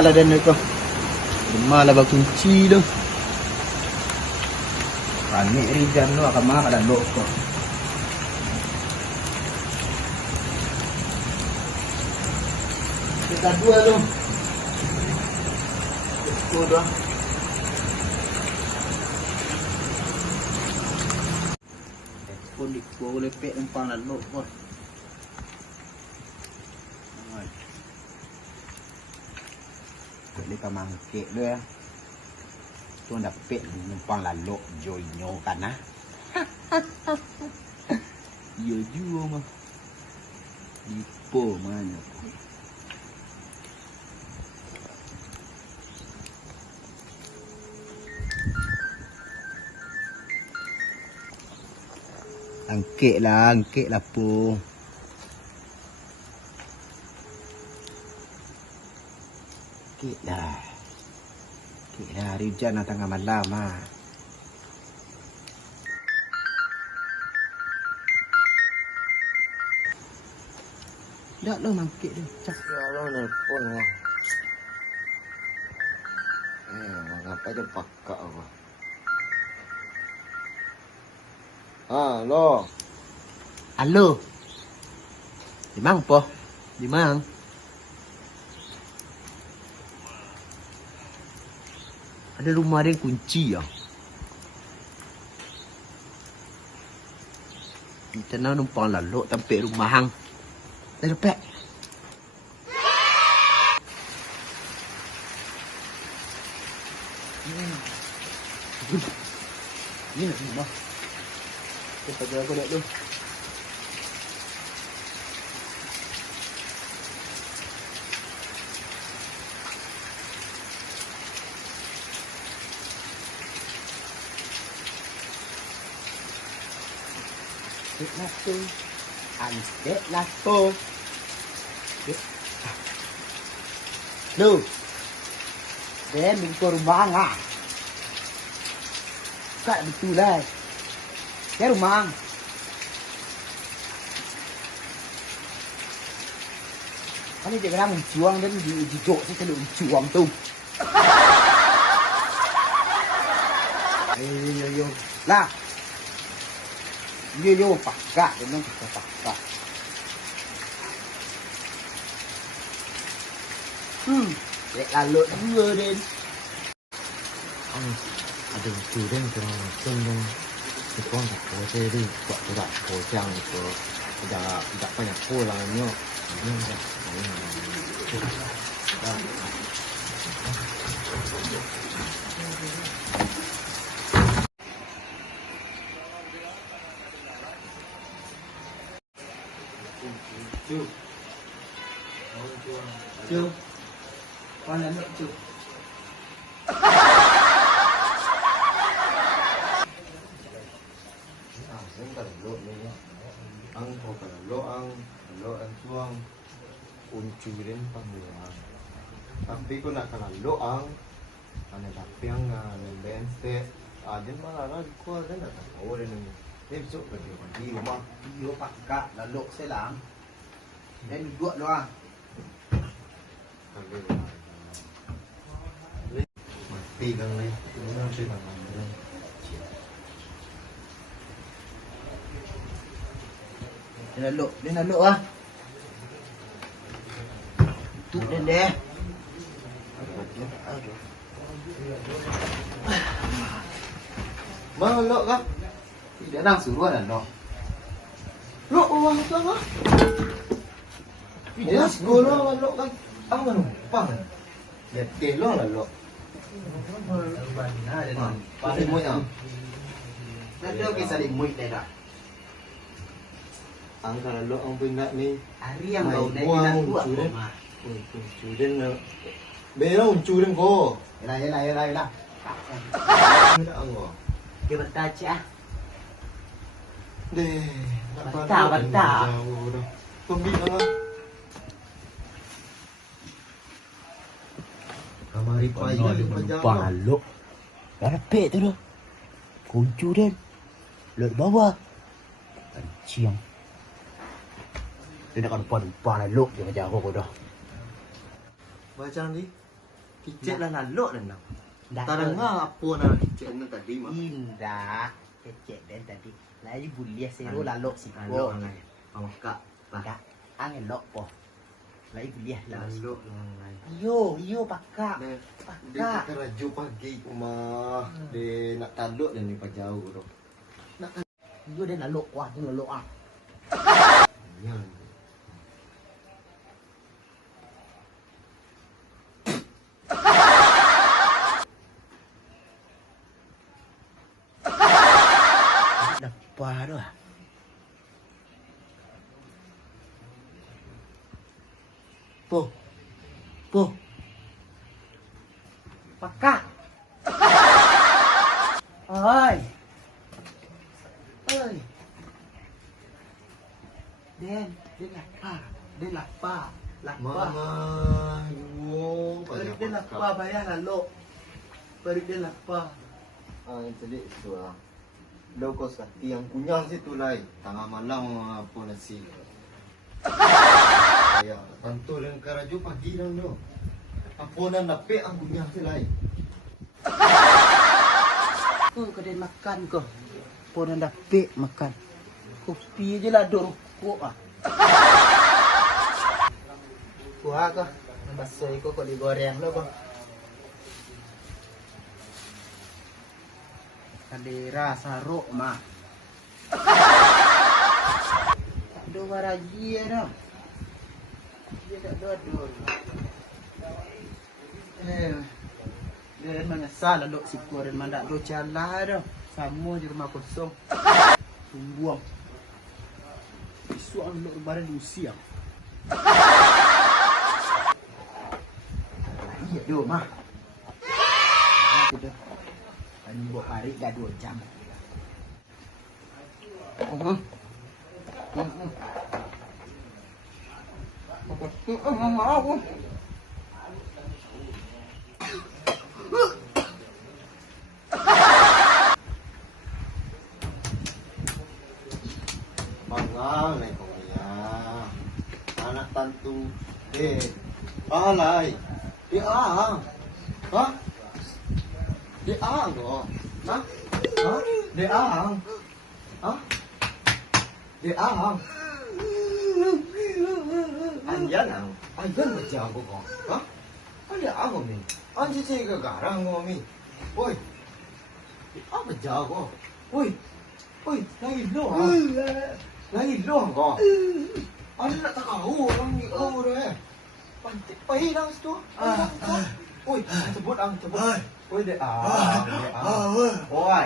Malah dan ko. Malah ba kunci lo. Panik Rizan lo akan makan dan lo ko. Kita dua lo. Udah. Pun di gua lepek empang lalu ko. Dia pamangkit tu ya. Tu dapat numpang lalu joinyo kan ah. Yo juga mah. Ipo mana. Angkit lah po. Kira Rizan na tengah malam ah. Dak lo mangkit dia. Cak Ya lo nelpon wah. Ngapa aja pakak apa? Halo. Halo. Di mang po? Di mang? Ada rumah dia kunci ya. Kita nak numpang lalu sampai rumah hang. Dah dapat. Ni nak rumah. Kita jaga aku dulu. Angkat lah tu. Lu. Dia minta rumah ngah. Kak betul lah. Dia rumah. Kan dia bilang mencuang dan dijok saya kalau mencuang tu. Yo. Lah. Yo pakak, dia memang kita pakak. Lek lalu dua den. Ada student yang sedang sekolah tak boleh di buat tidak kosong itu tidak banyak pulangnya. Ini Chưa. Con là mẹ chủ. ang kalaloang suang uncu rin pangluang. Tapi ko nak kalaloang ano dapiang nembente din malala ko rin at ako rin ng temso pwede ko di mo Yo pakak lalu saya lang. Dan dua doang. pigang na yun pigang na Dia lalu ah. Tu dan deh. Mang lo ka? Dia đang suruh dah lo. Lo uang ka ka? Dia sekolah lo ka? Ang manumpang. Ya telo la lo. Pati mo yan. Nanti kita saling muit dah dah. Ang kalalo ang pinda ni Hari yang kau dah kita buat. Uncurin na. Bero uncurin ko. Yalah. Ano ang mo? Dia bertaci ah. De. Bantah. Tumbi ka nga. Kamari pa yan. Palo. Rapet tu dah. Kuncu dan. Lewat bawah. Ciang. Dia nak lupa lalu dia macam aku dah. Macam ni. Kicik lah lalu dan nak. Ndak Tak ada. dengar apa nak kicik ni tadi mah. Indah. Kecek dan tadi. Lai buliah seru lalu si Lalu ko. angai. Awak kak. Ndak. Angin lok po. Lai buliah lalu. Lalu angai. Iyo pakak. Dia kita raju pagi rumah. Dia nak taluk dan ni jauh tu. Iyo dia lalu wah dia lalu ah. Ya. Lepas tu ah. Po. Pakak. Oi. Dia lapar. Mama. Yo. Perut dia lapar bayar lalu. Perut dia lapar. Ah, yang tadi tu lah. Lo kau sakti yang kunyah situ lah. Tengah malam apa nasi. Ya, tentu dan karaju pagi dan tu. Apa nak napik ang kunyah si lai. Kau kedai makan kau. Pun dah pek makan. Kopi je lah duk rokok ah. Kuah kau. Basah kau digoreng lah kau. Kadera saruk mah. Tak ada warajia dah. Dia tak ada. Dia menyesal lalu si kuaren mandak do cala dah. Sama je rumah kosong. Buang. Isu ang lalu lebaran di usia. Iya do mah. Sudah. Ani buat hari dah 2 jam. Mangang lai kau ya. Anak tantu. Alai. Dia ang. Ha? Dia ang kau. Ha? Ha? Dia ang. Ha? Dia ang. Anjan ang. Anjan berjago kau. Ha? Dia ang kau ni. Anjan cakap garang kau ni. Oi. Dia ang berjago. Oi. Oi, lagi lo ha. Lagi lo kau. Ano nak tahu orang ni deh. Pantik pai lang tu. Oi, sebut ang sebut. Oi dia Oi.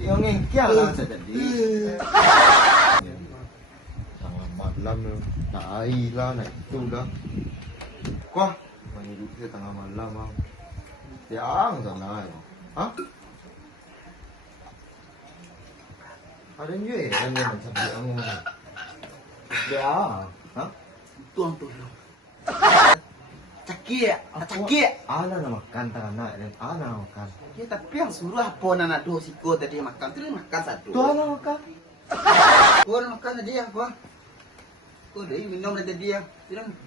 Yang ni kia lah tadi. Tengah malam tu. Nak air lah, nak itu lah. Kuah. Mana duduk dia tengah malam ah. Dia ang sana. Ha? Ada ni yang macam dia ang. Dia ang. Ha? Tuang tu. Cakik. Cakik. Ana nak makan tangan nak dan ana nak makan. Ya tapi yang suruh apa nak do siko tadi makan. Tu dia makan satu. Tu ana makan. Kau nak makan tadi apa? Kau dah minum dah tadi ya.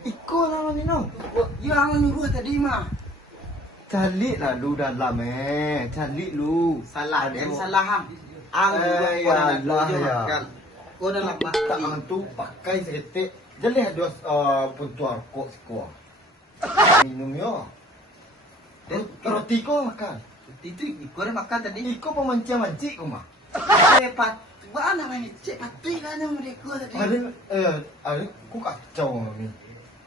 Iko lah minum. Yang nyuruh tadi mah. Calik lah lu dalam Calik lu. Salah dia salah hang. Ang Eh, kau nak ya Allah, do ya. makan. Kau dah nak Tak makan. tu pakai seketik. Jelih dos puntuar kok sekolah. Minum yo. Dan roti ko makan. Itu kau dah makan tadi. Iko pemancing-mancing ko mah. Cepat. Mana main cek pati kan yang mereka tadi. Ada ku kacau ni.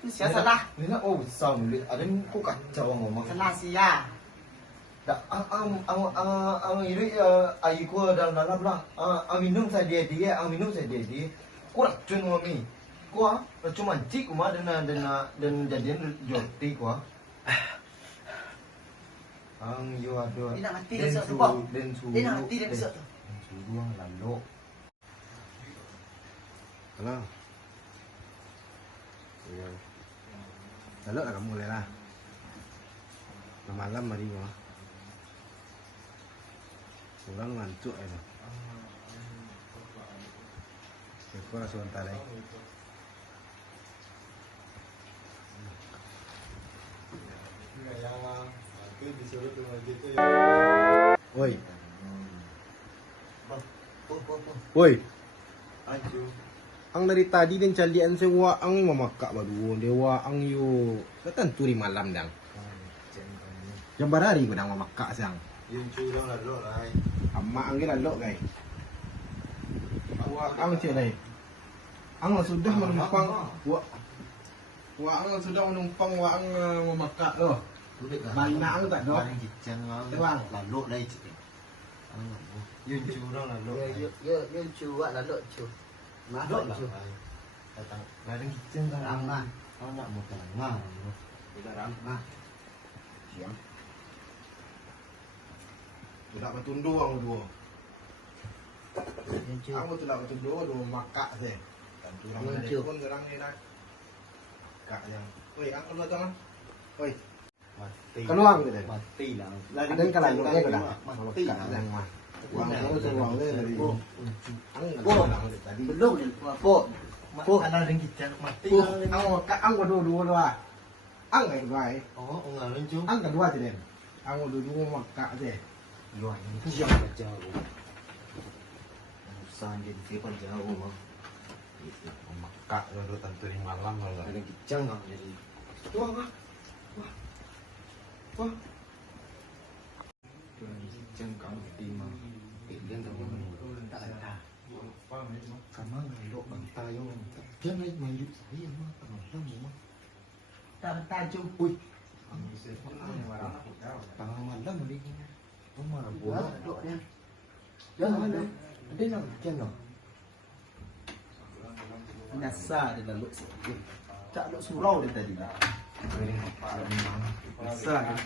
Siapa salah? Ni nak besar ni. Ada ku kacau ngomong. Salah sia. Tak ang iri air ku dalam lah. Ang minum saya dia, ang minum saya dia. Ku racun mami. Ku racun mancing ku mah dan jadian roti ku. Ang yo ada. Dia nak mati besok tu, Bob. Den suruh. Dia nak mati dia besok tu. Suruh ang lalu. Halo. Lalu lah kamu mulai lah. Malam mari mah. Kurang ngantuk aja. Sekolah sebentar lagi. Kaya nga, aku disuruh tunggu gitu ya. Woi, Woi, woi. ajo. Ang dari tadi dan calian saya waang memakak baru dia waang yo. Ketan turi malam dang. Yang barari ko nang memakak sang. Yung chulo na lo, ay. Amma ang ginalo gay. Waang siya day. Ang sudah menumpang waang sudah menumpang waang memakak lo. Balna ang tak do. Parang gityan nga. Tewang. Lalo na ito. Yung chulo na lo. Yung cuak lah lok cu. Lalo Masuk cu. lang. Parang gityan ka. Ramah. Anak mo talaga. Tidak ramah. Siang. Tidak bertundu ang dua. Yung cu. Ang tidak bertundu dua makak saya. Dan turang Yang ada cu. pun gerang ni nak. Kak yang. Oi, ang keluar tangan. Oi. Mati. Keluar gitu. Mati lang. Ada yang kalah luknya ko dah. Mati lang. Yang mah. Wang ko sa wang dari. Ang Oh. tadi. Belum ni. Po. Po. Ala rin gityan. Mati Oh, lang. ang dua dua. Ang ay dua. Oo, oo nga rin, Joe. Ang kedua je den. Ang dua makak je. Luan, itu siapa jauh? Usaha jadi siapa jauh, mah? Makak lo tentu di malam kalau. Ada gijang nggak jadi? Wah, wah. Wah. Gijang kamu di mah? Dia nggak mau tak ada. Kamu ngelok bantai yo. Dia naik maju saya mah, kamu mah. Tak tajuk. Ui, tengah malam ni. Oh marah bola. Lok dia. Jangan ada. Ada nak gijang no? Nasa dia dah lok sikit. Tak lok surau dia tadi dah. Nasa dia.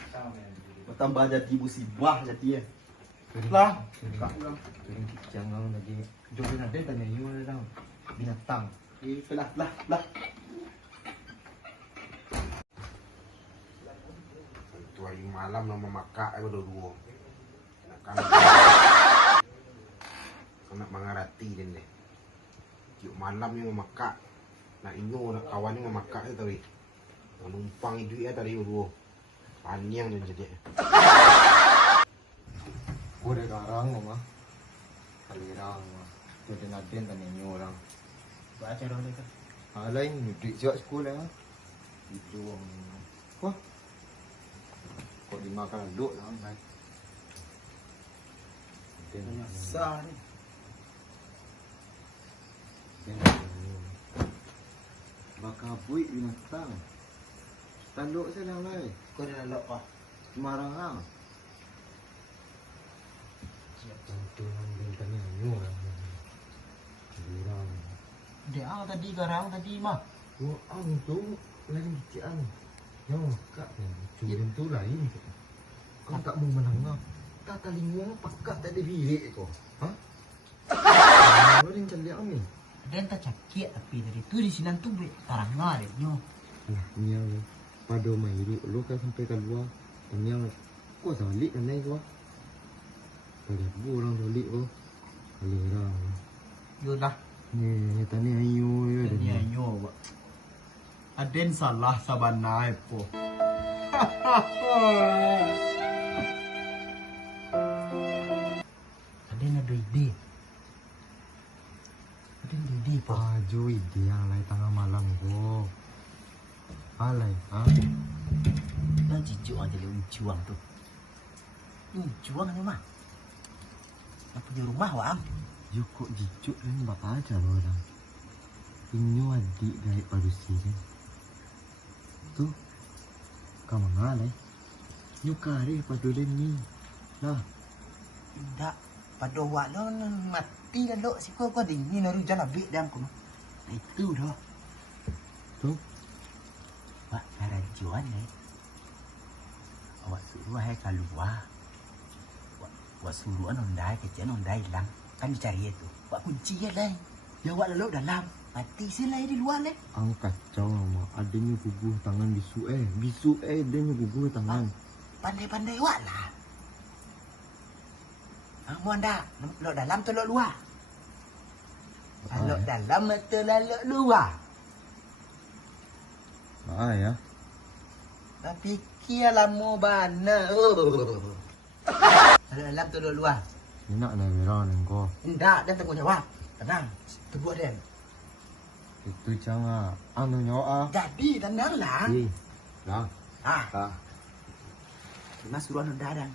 Bertambah jadi musibah jadi ya. Lah. Kak ulang. Turun gijang kau lagi. Jodoh ada tanya you ada binatang. Lah. Itu hari malam nama makak aku dua. Kan. Kena mengarati den deh. Yuk malam ni memakak. Nak inyo nak kawan ni memakak tu tadi. Numpang itu ya tadi dua. Paniang dan jadi. Kau ada garang mah. Kalirang mah. Jodoh ada tanya you orang. Baca dah dia. Lain duit siap sekolah. Itu orang. Wah. Kau dimakan duk lah. Nasa ni. Bakal buik binatang. Tanduk saya dah lai. Kau dah lok ah. Semarang ah. Tentu bintangnya ni orang. Girang. Dia tadi garang tadi mah. Oh, ang tu lagi kecil. Yo, kak curi tu lain. Kau tak mau menang ah. Tak talingo pakak tak ada bilik kau. Ha? Kau yang cari kami. Dan tak cakit tapi dari tu di sini tu tarang ngar nyo. Nah, niang pada mai lu kan sampai keluar. Niang kau salik kan naik kau. Pada orang salik kau. Kalirang. Yo lah. Ni tani ayu ya. Ni nyo. Aden salah sabanai po. Aden ada ide. Aden ada ide po. Paju ide yang lain tengah malam kau. Alai, ha? Dan cicu aja le uncuang tu. Uncuang ni mah. Apa di rumah wang? Yo kok jijuk ni bakal aja lo orang. Inyo adik dari padusi kan. Tu, kamu ngalai. Yo kari padulen ni. Lah, Tak. Pada wak lo mati lah lo si kau dingin naru jalan abik dalam kau. Itu dah. tu. Wak karajuan ni. Awak suruh hai keluar. Wak suruh ondai kecil ondai hilang. Kan dicari itu. Wak kunci ya lain. Ya wak lalu dalam. Mati silai di luar leh. Ang kacau mah. Adanya guguh tangan bisu Bisu adanya guguh tangan. Pandai-pandai wak lah. Kamu anda lo dalam tu lo luar. Lo dalam tu lo luar. Ah ya. Tapi Kia lama bana. Dalam tu luar. Nak nak merah nengko. Enggak, dan tunggu jawab. Tenang. Tunggu Den. Itu jangan anu nyoa. Jadi tenang lah. Nah. Ah, mas suruh anu dadang.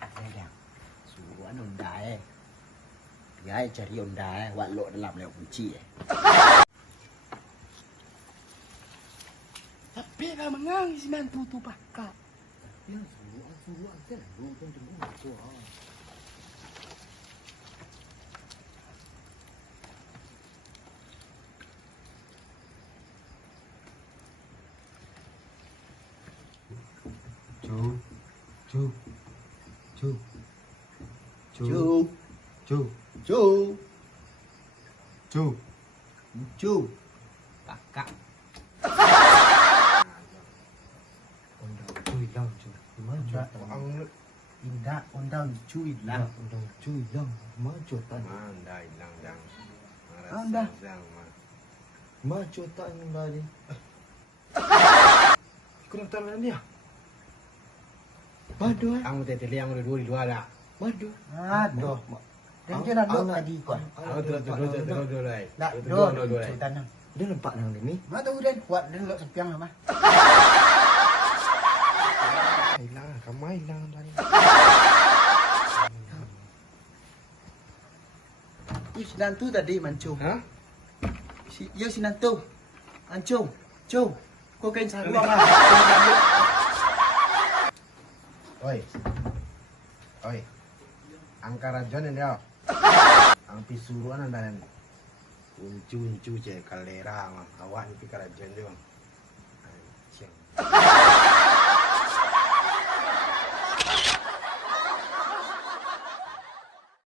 Dadang. Suruh anu dae. Gái cari onda quạt lộ đã làm lẹo kunci. Tapi lah mengang si mantu tu pakak. Yang suruh aja lah, lu kan cuma tu. Chú. Chu. Pakak. Undang cuy lang cuy. Maju ang Indah undang cuy lah. undang cuy lang. Maju tan. Mandai lang dang. Anda. Maju tan dari. Kurang tahu dia. Madu. Ang teteli ang dua di dua lah. Madu. Aduh. Dan dia nak duduk tadi kau. Ang dua lah. Tak duduk cuy tanam. Dia nampak nang ni. Mak tahu Dan kuat dia duduk sepiang lah mah. Hilang, kamu hilang dari. Si Nantu tadi mancung. Hah? Si Nantu. Mancung. Cung. Kau kain sarung lah. Oi. Ang karajon dia. Ang pisuruan dan uncu je kalera mah. Awak ni karajon dia. Bang. Anjing.